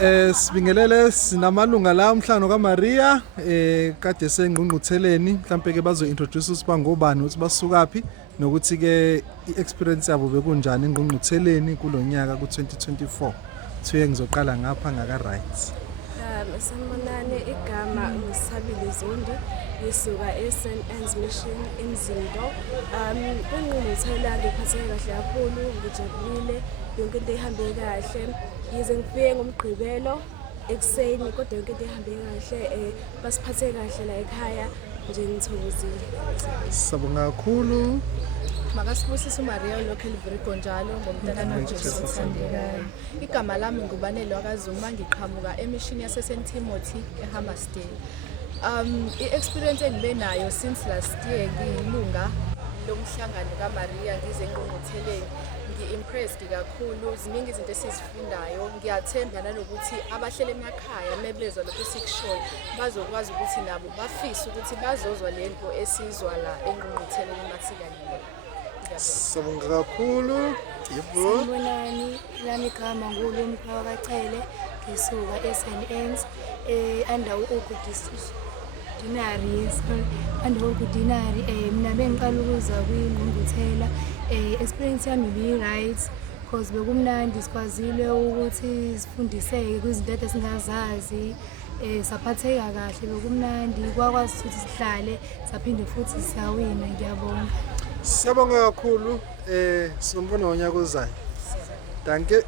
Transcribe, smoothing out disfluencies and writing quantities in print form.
Sibingelele sinamalunga la umhlangano kaMaria kade sengqungqutheleni mhlambe ke bazo introduce usiba ngobani ukuthi basukaphi nokuthi ke iexperience yabo bekunjani engqungqutheleni kulonyaka ku2024 thiye ngizoqala ngapha ngaka rights. Sanibonani, igama ngisabile Zondi ngisuka eSt Anne's Mission eMzindo. Kwingqungquthela ngiphatheke kahle kakhulu, ngijabulile, yonke into ihambe kahle. Yize ngifike ngomgqibelo ekseni kodwa yonke into ihambe kahle, basiphathe kahle la ekhaya nje ngithokozile. Sabonga kakhulu. Makasibusisa uMaria local Virgo njalo ngomntana kaJesu othandekayo. Igama lami ngubanele wakazuma, ngiqhamuka emission yase St Timothy eHammersdale. I-experience engibe nayo since last year ngiyilunga lomhlangano kaMaria ngize engqungqutheleni, ngi-impressed kakhulu, ziningi izinto esizifundayo. Ngiyathemba nanokuthi abahlele emakhaya mebezwa lokho sikushoyo bazokwazi ukuthi nabo bafise ukuthi bazozwa lento esizwa la engqungqutheleni mathikanye. Sabonga kakhulu. Yebo. Sanibonani, lami igama nguLumkha kaCele, ngisuka eSt Anne's under ukudinari. Mina bengiqala ukuza kwingqungquthela, experience yami bi-right because bekumnandi, sikwazile ukuthi sifundiseke kwizinto ede singazazi, saphatheka kahle, bekumnandi, kwakwazi ukuthi sihlale saphinde futhi siyawina. Ngiyabonga. Siyabonga kakhulu. Sizombona ngonyaka ozayo. Danke.